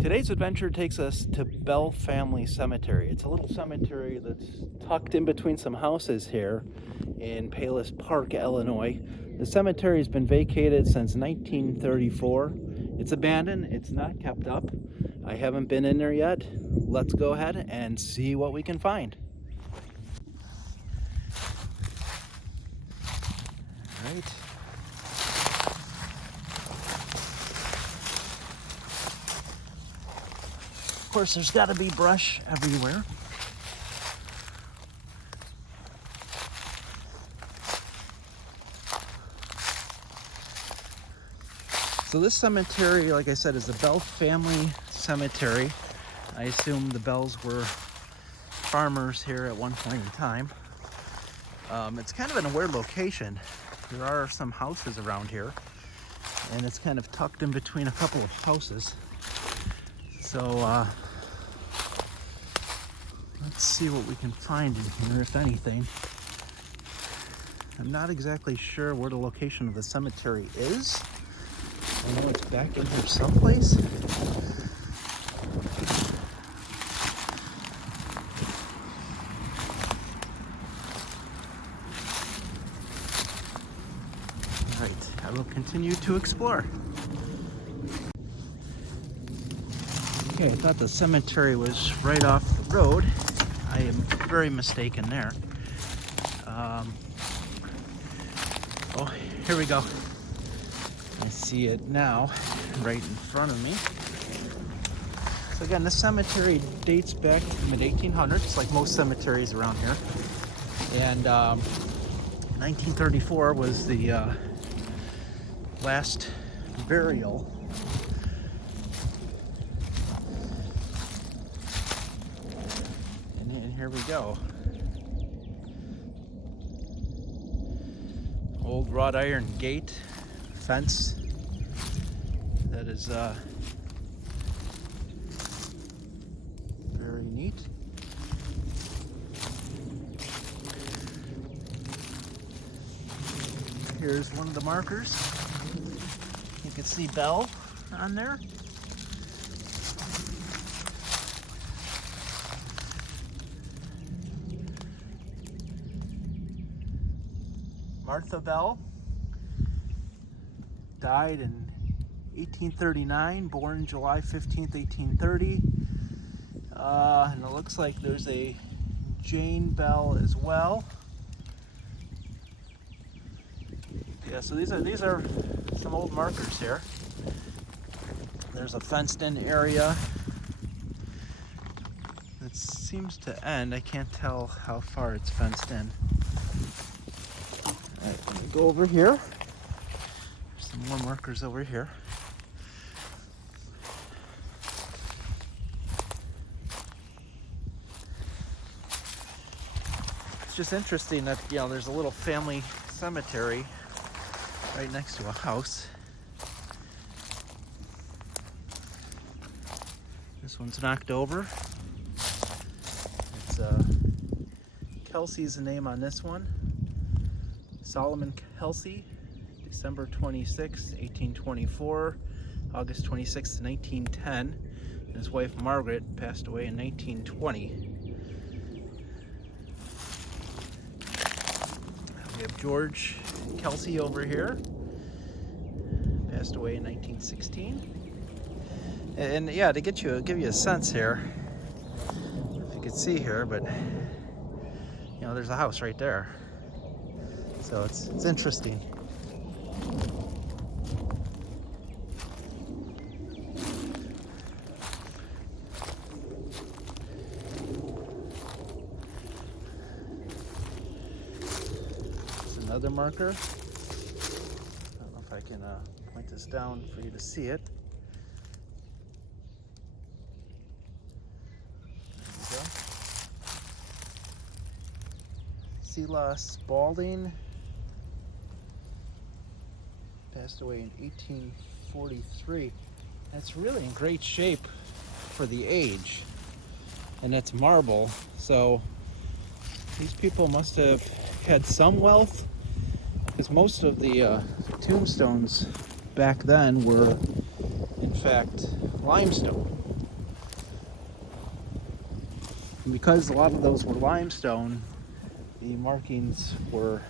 Today's adventure takes us to Bell Family Cemetery. It's a little cemetery that's tucked in between some houses here in Palos Park, Illinois. The cemetery has been vacated since 1934. It's abandoned, it's not kept up. I haven't been in there yet. Let's go ahead and see what we can find. All right. Of course, there's got to be brush everywhere. So this cemetery, like I said, is the Bell Family Cemetery. I assume the Bells were farmers here at one point in time. It's kind of in a weird location. There are some houses around here, and it's kind of tucked in between a couple of houses. So let's see what we can find in here, if anything. I'm not exactly sure where the location of the cemetery is. I know it's back in here someplace. All right, I will continue to explore. Okay, I thought the cemetery was right off the road. I am very mistaken there. Oh, here we go. I see it now, right in front of me. So again, this cemetery dates back to the mid-1800s, like most cemeteries around here. And 1934 was the last burial. And here we go. Old wrought iron gate, fence. That is very neat. Here's one of the markers. You can see Bell on there. Martha Bell died in 1839, born July 15th, 1830. And it looks like there's a Jane Bell as well. Yeah, so these are some old markers here. There's a fenced-in area that seems to end. I can't tell how far it's fenced in. All right, let me go over here. There's some more markers over here. It's just interesting that, you know, there's a little family cemetery right next to a house. This one's knocked over. It's Kelsey's the name on this one. Solomon Kelsey, December 26, 1824, August 26, 1910. And his wife Margaret passed away in 1920. We have George Kelsey over here, passed away in 1916. And yeah, to give you a sense here, if you could see here, but you know, there's a house right there. So it's interesting. There's another marker. I don't know if I can point this down for you to see it. There you go. Selah Spalding. Passed away in 1843. That's really in great shape for the age, and it's marble, so these people must have had some wealth, because most of the tombstones back then were in fact, limestone. And because a lot of those were limestone, the markings were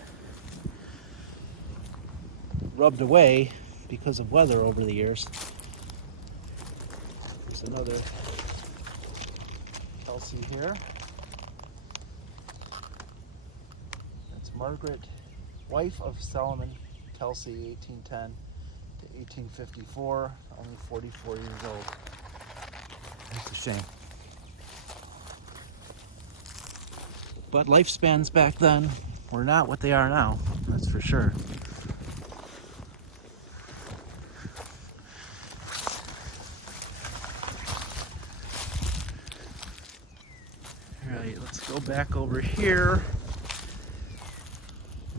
rubbed away because of weather over the years. There's another Kelsey here. That's Margaret, wife of Solomon Kelsey, 1810 to 1854, only 44 years old. That's a shame. But lifespans back then were not what they are now, that's for sure. Alright, let's go back over here.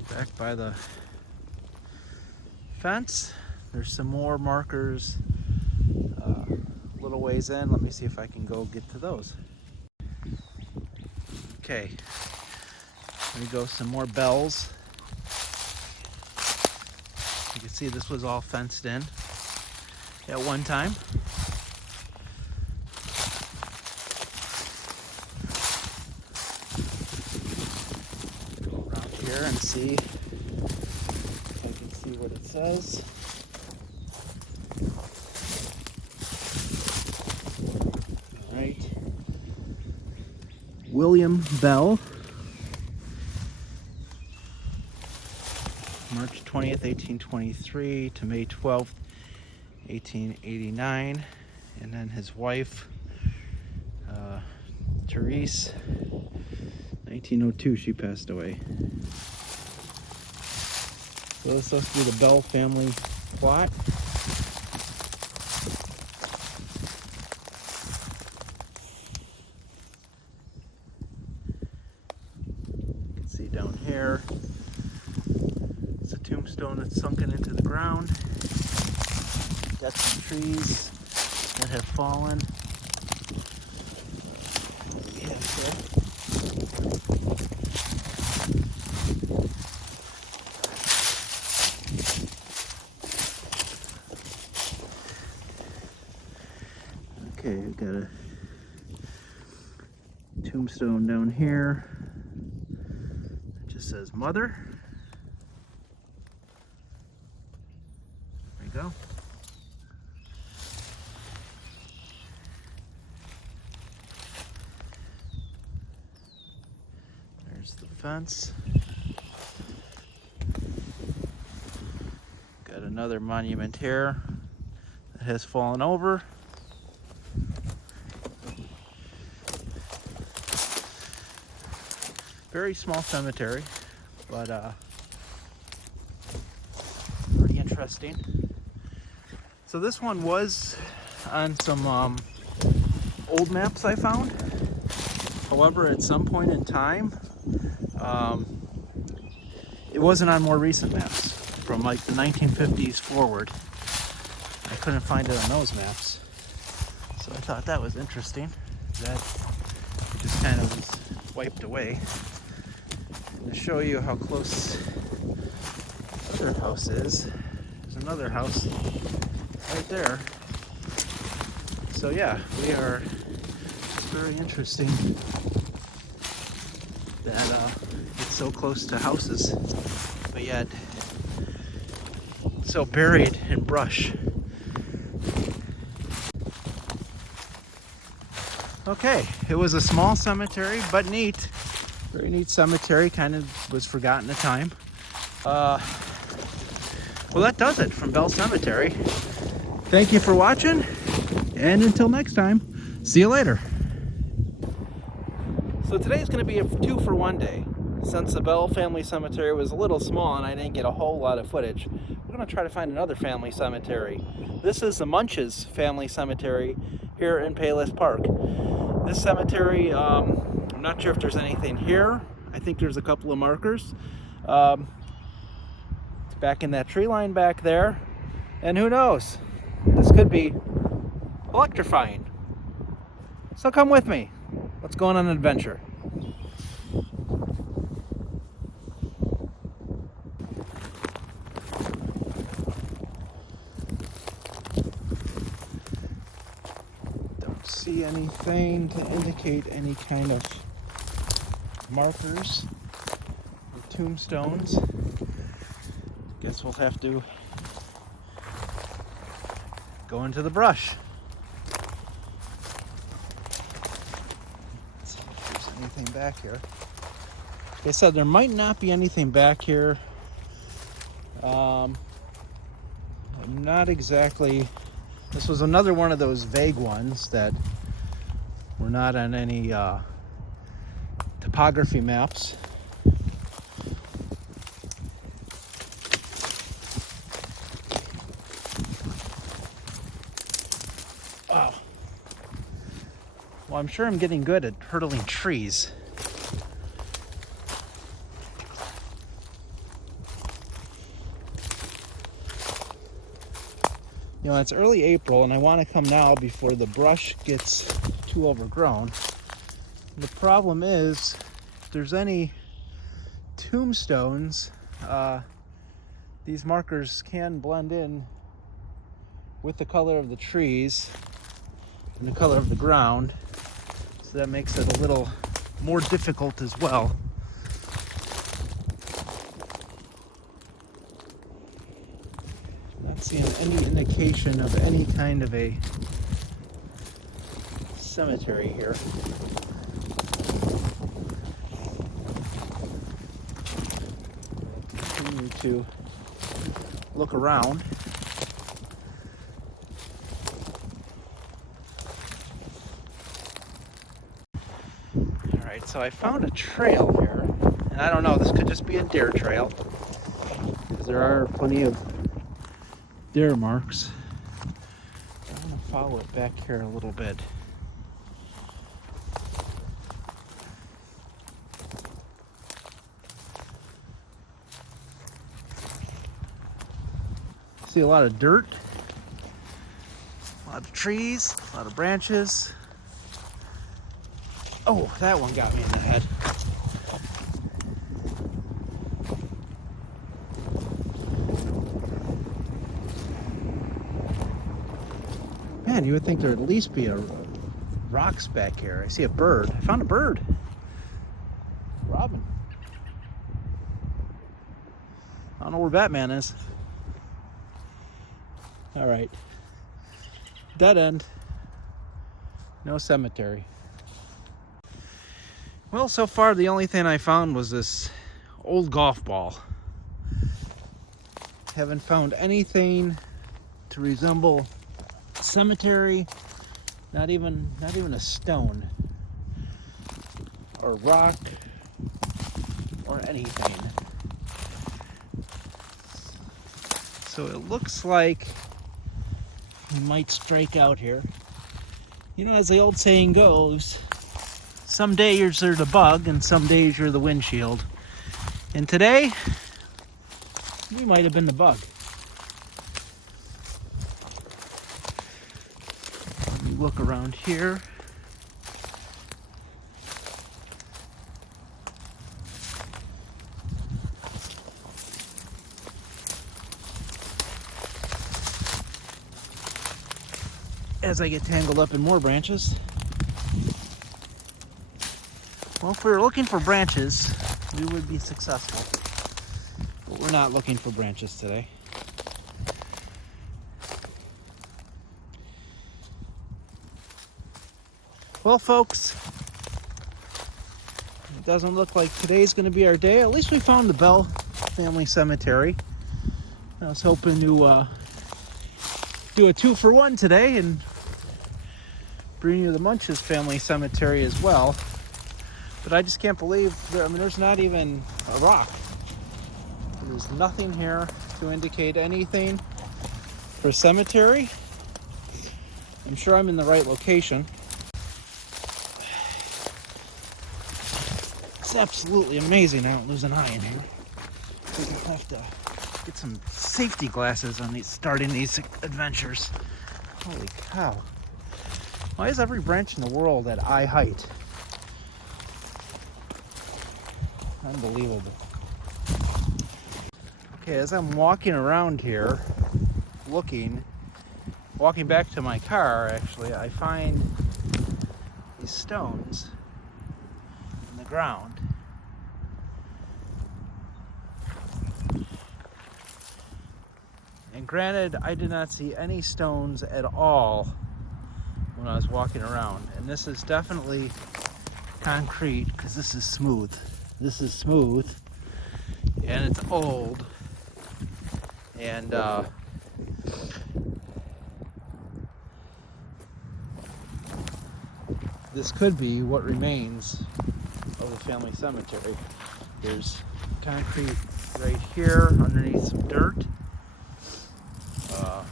Back by the fence. There's some more markers a little ways in. Let me see if I can go get to those. Okay, there we go, some more bells. You can see this was all fenced in at one time. Go around here and see if I can see what it says. All right. William Bell, March 20th, 1823 to May 12th, 1889. And then his wife, Therese, 1902, she passed away. So this is supposed to be the Bell family plot. Down here, it's a tombstone that's sunken into the ground. Got some trees that have fallen. What do we have here? Okay, we've got a tombstone down here. Says mother. There you go. There's the fence. Got another monument here that has fallen over. Very small cemetery, but pretty interesting. So this one was on some old maps I found. However, at some point in time, it wasn't on more recent maps from like the 1950s forward. I couldn't find it on those maps. So I thought that was interesting. That just kind of was wiped away. To show you how close the other house is, there's another house right there. So yeah, it's very interesting that it's so close to houses, but yet so buried in brush. Okay, it was a small cemetery, but neat. Very neat cemetery, kind of was forgotten at time. Well, that does it from Bell Cemetery. Thank you for watching, and until next time, see you later. So today's going to be a 2-for-1 day. Since the Bell Family Cemetery was a little small and I didn't get a whole lot of footage, we're going to try to find another family cemetery. This is the Munch's Family Cemetery here in Palos Park. This cemetery, I'm not sure if there's anything here. I think there's a couple of markers. It's back in that tree line back there. And who knows? This could be electrifying. So come with me. Let's go on an adventure. see anything to indicate any kind of markers or tombstones. Guess we'll have to go into the brush. Let's see if there's anything back here. Like I said, there might not be anything back here. I'm not exactly... This was another one of those vague ones that were not on any topography maps. Wow. Well, I'm sure I'm getting good at hurdling trees. You know, it's early April and I want to come now before the brush gets too overgrown. The problem is, if there's any tombstones, these markers can blend in with the color of the trees and the color of the ground. So that makes it a little more difficult as well. Not seeing any indication of any kind of a cemetery here. Continue to look around. Alright, so I found a trail here, and I don't know, this could just be a deer trail, because there are plenty of deer marks. I want to follow it back here a little bit. See a lot of dirt, a lot of trees, a lot of branches. Oh, that one got me in the head. Man, you would think there'd at least be rocks back here. I see a bird. I found a bird. Robin. I don't know where Batman is. All right. Dead end. No cemetery. Well, so far the only thing I found was this old golf ball. Haven't found anything to resemble a cemetery. Not even a stone or rock or anything. So it looks like we might strike out here. You know, as the old saying goes, some days you're the bug and some days you're the windshield. And today, we might have been the bug. Let me look around here. As I get tangled up in more branches. Well, if we were looking for branches, we would be successful. But we're not looking for branches today. Well, folks, it doesn't look like today's going to be our day. At least we found the Bell Family Cemetery. I was hoping to do a 2-for-1 today and bring you the Munch's Family Cemetery as well. But I just can't believe, there's not even a rock. There's nothing here to indicate anything for a cemetery. I'm sure I'm in the right location. It's absolutely amazing I don't lose an eye in here. We're gonna have to get some safety glasses on starting these adventures. Holy cow. Why is every branch in the world at eye height? Unbelievable. Okay, as I'm walking around here, walking back to my car, actually, I find these stones in the ground. And granted, I did not see any stones at all when I was walking around. And this is definitely concrete because this is smooth. This is smooth and it's old. And this could be what remains of the family cemetery. There's concrete right here underneath some dirt. I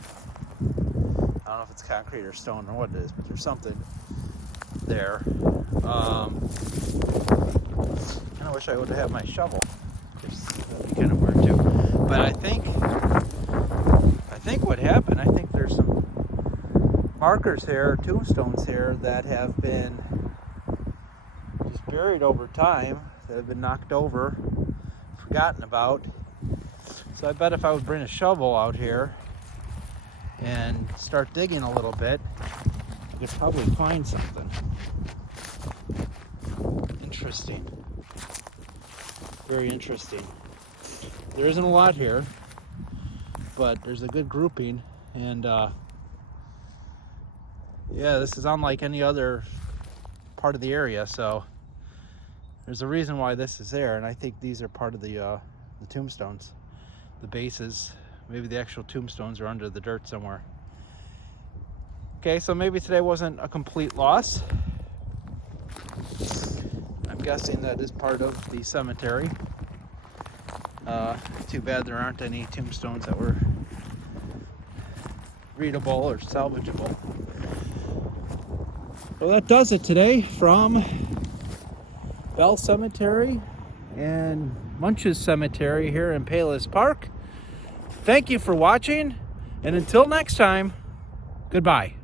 don't know if it's concrete or stone or what it is, but there's something there. I kind of wish I would have had my shovel. That'd be kind of weird too. But I think what happened, I think there's some markers here, tombstones here that have been just buried over time, that have been knocked over, forgotten about. So I bet if I would bring a shovel out here and start digging a little bit, I could probably find something. Interesting. Very interesting. There isn't a lot here, but there's a good grouping, and yeah, this is unlike any other part of the area, so there's a reason why this is there, and I think these are part of the tombstones, the bases. Maybe the actual tombstones are under the dirt somewhere. Okay, so maybe today wasn't a complete loss. I'm guessing that is part of the cemetery. Too bad there aren't any tombstones that were readable or salvageable. Well, that does it today from Bell Cemetery and Munch's Cemetery here in Palos Park. Thank you for watching, and until next time, goodbye.